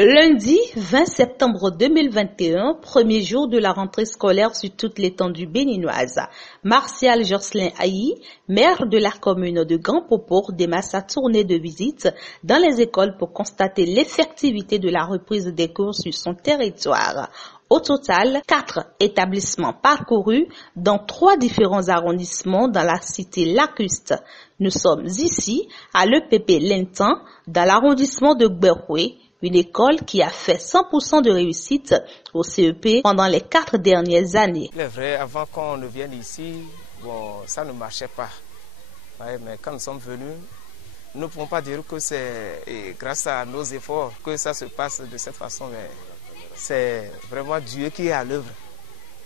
Lundi 20 septembre 2021, premier jour de la rentrée scolaire sur toute l'étendue béninoise. Martial Jocelyn Ayi, maire de la commune de Grand-Popo, démarre sa tournée de visite dans les écoles pour constater l'effectivité de la reprise des cours sur son territoire. Au total, 4 établissements parcourus dans 3 différents arrondissements dans la cité Lacuste. Nous sommes ici à l'EPP Lentan, dans l'arrondissement de Gberoué, une école qui a fait 100% de réussite au CEP pendant les 4 dernières années. Il est vrai, avant qu'on ne vienne ici, ça ne marchait pas. Ouais, mais quand nous sommes venus, nous ne pouvons pas dire que c'est grâce à nos efforts que ça se passe de cette façon. Mais c'est vraiment Dieu qui est à l'œuvre.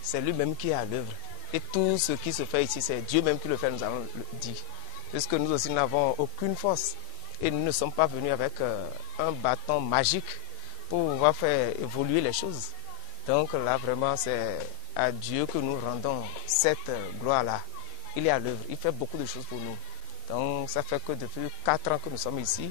C'est lui-même qui est à l'œuvre. Et tout ce qui se fait ici, c'est Dieu même qui le fait, nous allons le dire. Puisque nous aussi n'avons aucune force. Et nous ne sommes pas venus avec un bâton magique pour pouvoir faire évoluer les choses. Donc là, vraiment, c'est à Dieu que nous rendons cette gloire-là. Il est à l'œuvre, il fait beaucoup de choses pour nous. Donc ça fait que depuis 4 ans que nous sommes ici,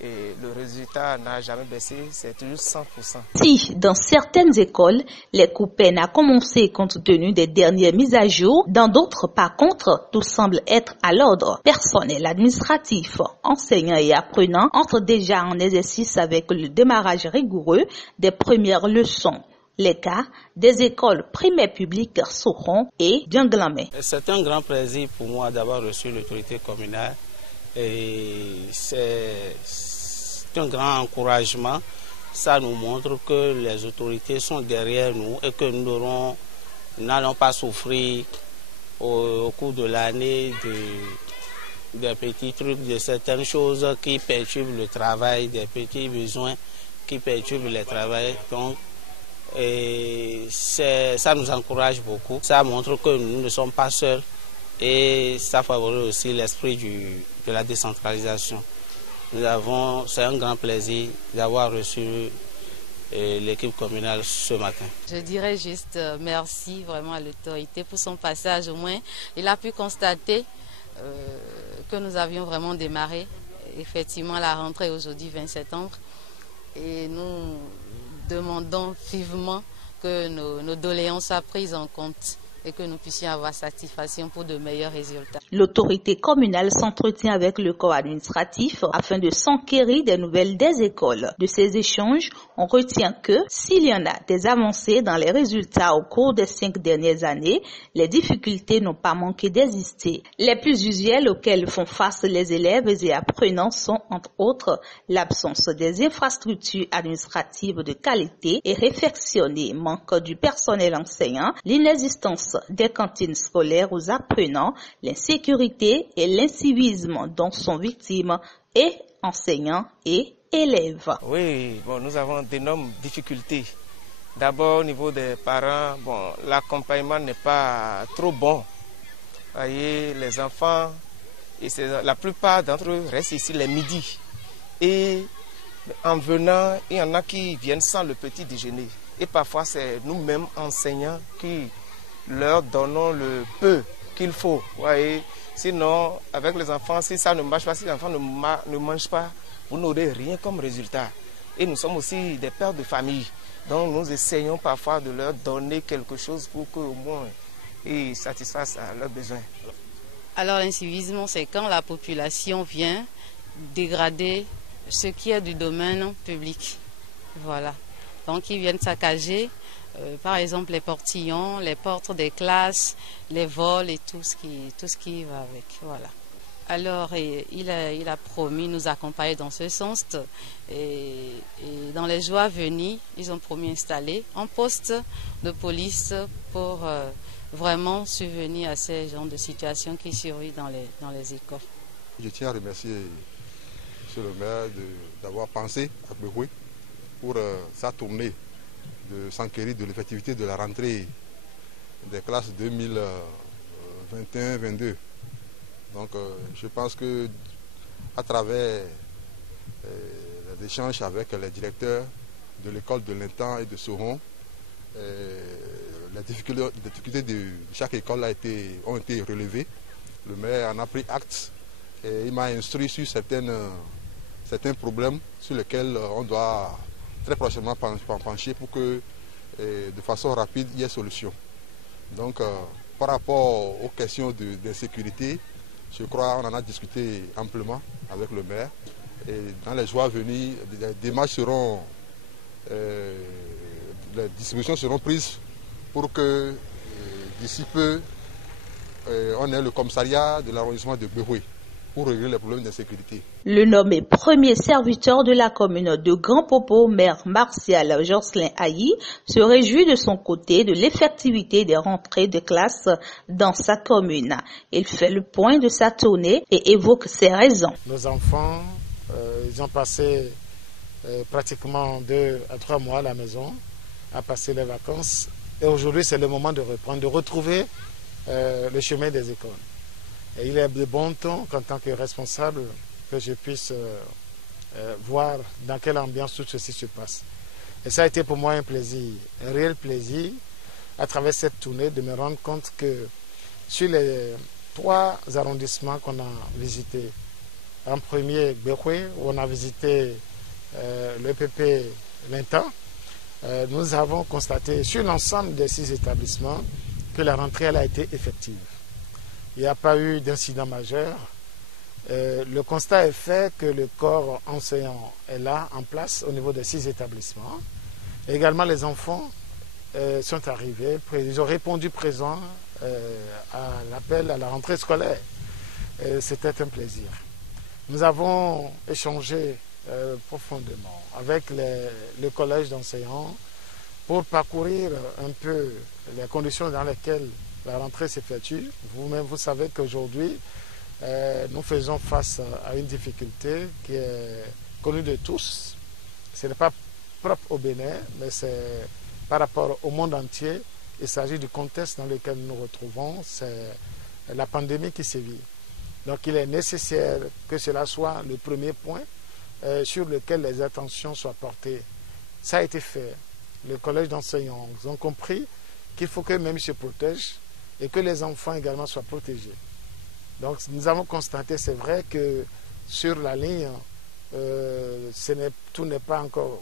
et le résultat n'a jamais baissé, c'est toujours 100%. Si, dans certaines écoles, les cours peinent à commencer compte tenu des dernières mises à jour, dans d'autres, par contre, tout semble être à l'ordre. Personnel administratif, enseignants et apprenants entrent déjà en exercice avec le démarrage rigoureux des premières leçons. Les cas des écoles primaires publiques Soron et Dianglamé. C'est un grand plaisir pour moi d'avoir reçu l'autorité communale. Et c'est un grand encouragement. Ça nous montre que les autorités sont derrière nous et que nous n'allons pas souffrir au cours de l'année des petits trucs, de certaines choses qui perturbent le travail, des petits besoins qui perturbent le travail. Donc, ça nous encourage beaucoup. Ça montre que nous ne sommes pas seuls. Et ça favorise aussi l'esprit de la décentralisation. C'est un grand plaisir d'avoir reçu l'équipe communale ce matin. Je dirais juste merci vraiment à l'autorité pour son passage. Au moins, il a pu constater que nous avions vraiment démarré effectivement la rentrée aujourd'hui 20 septembre. Et nous demandons vivement que nos doléances soient prises en compte et que nous puissions avoir satisfaction pour de meilleurs résultats. L'autorité communale s'entretient avec le corps administratif afin de s'enquérir des nouvelles des écoles. De ces échanges, on retient que s'il y en a des avancées dans les résultats au cours des 5 dernières années, les difficultés n'ont pas manqué d'exister. Les plus usuelles auxquelles font face les élèves et apprenants sont entre autres l'absence des infrastructures administratives de qualité et réfectionnées, manque du personnel enseignant, l'inexistence des cantines scolaires aux apprenants, l'insécurité et l'incivisme dont sont victimes et enseignants et élèves. Oui, nous avons d'énormes difficultés. D'abord au niveau des parents, l'accompagnement n'est pas trop bon. Vous voyez, les enfants, la plupart d'entre eux restent ici les midis. Et en venant, il y en a qui viennent sans le petit déjeuner. Et parfois, c'est nous-mêmes enseignants qui leur donnons le peu qu'il faut. Voyez. Sinon, avec les enfants, si ça ne marche pas, si les enfants ne mangent pas, vous n'aurez rien comme résultat. Et nous sommes aussi des pères de famille. Donc nous essayons parfois de leur donner quelque chose pour qu'au moins ils satisfassent à leurs besoins. Alors l'incivisme, c'est quand la population vient dégrader ce qui est du domaine public. Voilà. Donc ils viennent saccager. Par exemple les portillons, les portes des classes, les vols et tout ce qui va avec. Voilà. Alors il a promis nous accompagner dans ce sens et dans les jours à venir, ils ont promis d'installer un poste de police pour vraiment subvenir à ces genres de situations qui survivent dans les écoles. Je tiens à remercier M. le maire d'avoir pensé à Gberoué pour sa tournée de s'enquérir de l'effectivité de la rentrée des classes 2021-22. Donc je pense que à travers les échanges avec les directeurs de l'école de Lentan et de Soron, les difficultés de chaque école ont été relevées. Le maire en a pris acte et il m'a instruit sur certains problèmes sur lesquels on doit très prochainement pencher pour que de façon rapide il y ait solution. Donc par rapport aux questions d'insécurité, je crois qu'on en a discuté amplement avec le maire. Et dans les jours à venir, les démarches seront, les dispositions seront prises pour que d'ici peu, on ait le commissariat de l'arrondissement de Béhoué pour régler les problèmes d'insécurité. Le nommé premier serviteur de la commune de Grand Popo, maire Martial Jocelyn Ayi, se réjouit de son côté de l'effectivité des rentrées de classe dans sa commune. Il fait le point de sa tournée et évoque ses raisons. Nos enfants, ils ont passé pratiquement 2 à 3 mois à la maison, à passer les vacances. Et aujourd'hui, c'est le moment de reprendre, de retrouver le chemin des écoles. Et il est de bon ton qu'en tant que responsable, que je puisse voir dans quelle ambiance tout ceci se passe. Et ça a été pour moi un plaisir, un réel plaisir, à travers cette tournée, de me rendre compte que sur les 3 arrondissements qu'on a visités, en premier, Béhoué, où on a visité l'EPP Lintan, nous avons constaté sur l'ensemble des 6 établissements que la rentrée elle a été effective. Il n'y a pas eu d'incident majeur. Le constat est fait que le corps enseignant est là, en place, au niveau des 6 établissements. Et également, les enfants sont arrivés, ils ont répondu présent à l'appel à la rentrée scolaire. C'était un plaisir. Nous avons échangé profondément avec le collège d'enseignants pour parcourir un peu les conditions dans lesquelles la rentrée s'effectue. Vous-même, vous savez qu'aujourd'hui, nous faisons face à une difficulté qui est connue de tous. Ce n'est pas propre au Bénin, mais c'est par rapport au monde entier. Il s'agit du contexte dans lequel nous nous retrouvons, c'est la pandémie qui sévit. Donc il est nécessaire que cela soit le premier point sur lequel les attentions soient portées. Ça a été fait. Le collège d'enseignants ont compris qu'il faut qu'eux-mêmes se protègent et que les enfants également soient protégés. Donc nous avons constaté, c'est vrai que sur la ligne, tout n'est pas encore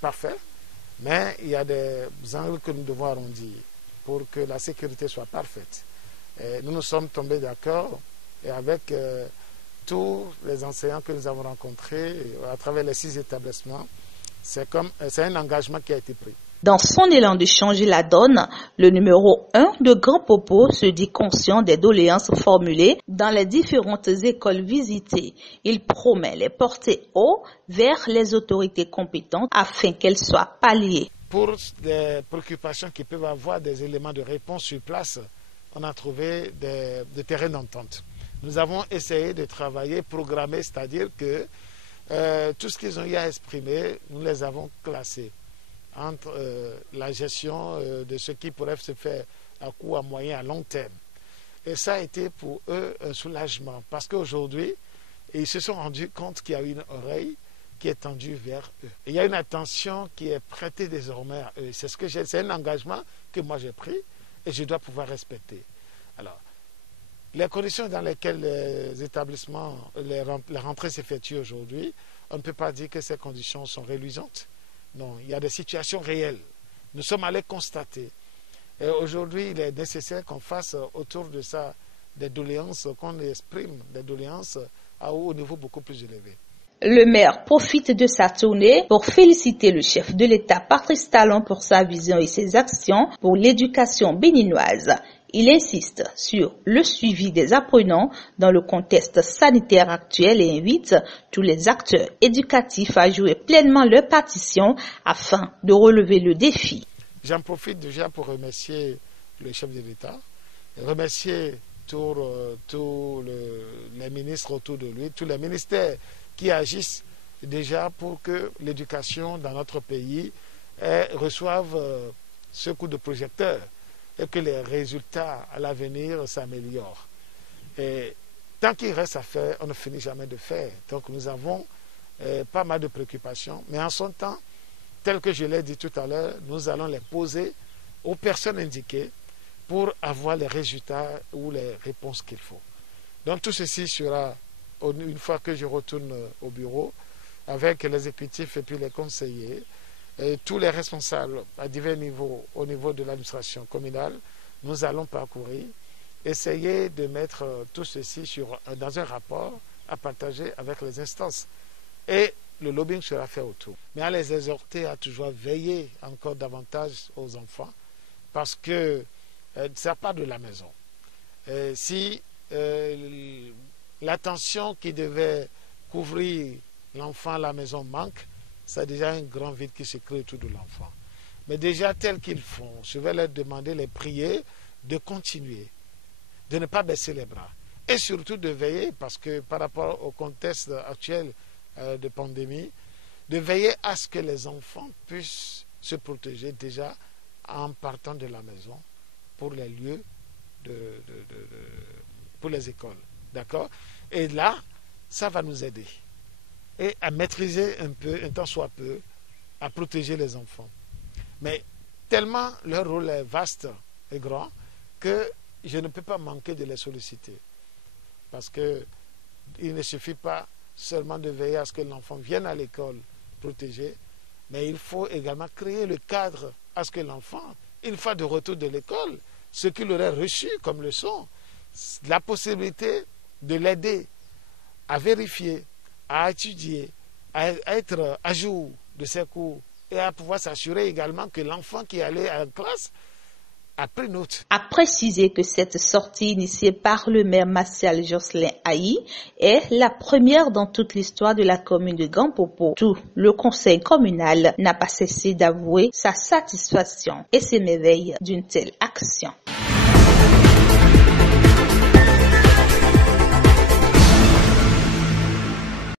parfait, mais il y a des angles que nous devons arrondir pour que la sécurité soit parfaite. Et nous nous sommes tombés d'accord et avec tous les enseignants que nous avons rencontrés à travers les 6 établissements, c'est un engagement qui a été pris. Dans son élan de changer la donne, le numéro 1 de Grand Popo se dit conscient des doléances formulées dans les différentes écoles visitées. Il promet les porter haut vers les autorités compétentes afin qu'elles soient palliées. Pour des préoccupations qui peuvent avoir des éléments de réponse sur place, on a trouvé des terrains d'entente. Nous avons essayé de travailler, programmer, c'est-à-dire que tout ce qu'ils ont eu à exprimer, nous les avons classés entre la gestion de ce qui pourrait se faire à court, à moyen, à long terme. Et ça a été pour eux un soulagement parce qu'aujourd'hui, ils se sont rendus compte qu'il y a une oreille qui est tendue vers eux. Et il y a une attention qui est prêtée désormais à eux. C'est un engagement que moi j'ai pris et je dois pouvoir respecter. Alors, les conditions dans lesquelles les établissements, les rentrées s'effectuent aujourd'hui, on ne peut pas dire que ces conditions sont reluisantes. Non, il y a des situations réelles. Nous sommes allés constater. Et aujourd'hui, il est nécessaire qu'on fasse autour de ça des doléances, qu'on exprime des doléances à un niveau beaucoup plus élevé. Le maire profite de sa tournée pour féliciter le chef de l'État, Patrice Talon, pour sa vision et ses actions pour l'éducation béninoise. Il insiste sur le suivi des apprenants dans le contexte sanitaire actuel et invite tous les acteurs éducatifs à jouer pleinement leur partition afin de relever le défi. J'en profite déjà pour remercier le chef de l'État, remercier tous les ministres autour de lui, tous les ministères qui agissent déjà pour que l'éducation dans notre pays reçoive ce coup de projecteur et que les résultats à l'avenir s'améliorent. Et tant qu'il reste à faire, on ne finit jamais de faire. Donc nous avons pas mal de préoccupations, mais en son temps, tel que je l'ai dit tout à l'heure, nous allons les poser aux personnes indiquées pour avoir les résultats ou les réponses qu'il faut. Donc tout ceci sera, une fois que je retourne au bureau, avec l'exécutif et puis les conseillers, tous les responsables à divers niveaux, au niveau de l'administration communale, nous allons parcourir, essayer de mettre tout ceci dans un rapport à partager avec les instances. Et le lobbying sera fait autour. Mais à les exhorter à toujours veiller encore davantage aux enfants, parce que ça part de la maison. Si l'attention qui devait couvrir l'enfant à la maison manque, c'est déjà un grand vide qui se crée autour de l'enfant. Mais déjà tel qu'ils font, je vais leur demander, les prier de continuer, de ne pas baisser les bras. Et surtout de veiller, parce que par rapport au contexte actuel de pandémie, de veiller à ce que les enfants puissent se protéger déjà en partant de la maison pour les lieux, pour les écoles. D'accord? Et là, ça va nous aider. Et à maîtriser un peu, un tant soit peu, à protéger les enfants. Mais tellement leur rôle est vaste et grand que je ne peux pas manquer de les solliciter. Parce qu'il ne suffit pas seulement de veiller à ce que l'enfant vienne à l'école protégé, mais il faut également créer le cadre à ce que l'enfant, une fois de retour de l'école, ce qu'il aurait reçu comme leçon, la possibilité de l'aider à vérifier, à étudier, à être à jour de ses cours et à pouvoir s'assurer également que l'enfant qui allait en classe a pris note. A précisé que cette sortie initiée par le maire Martial Jocelyn Ayi est la première dans toute l'histoire de la commune de Gampopo. Tout le conseil communal n'a pas cessé d'avouer sa satisfaction et s'émerveille d'une telle action.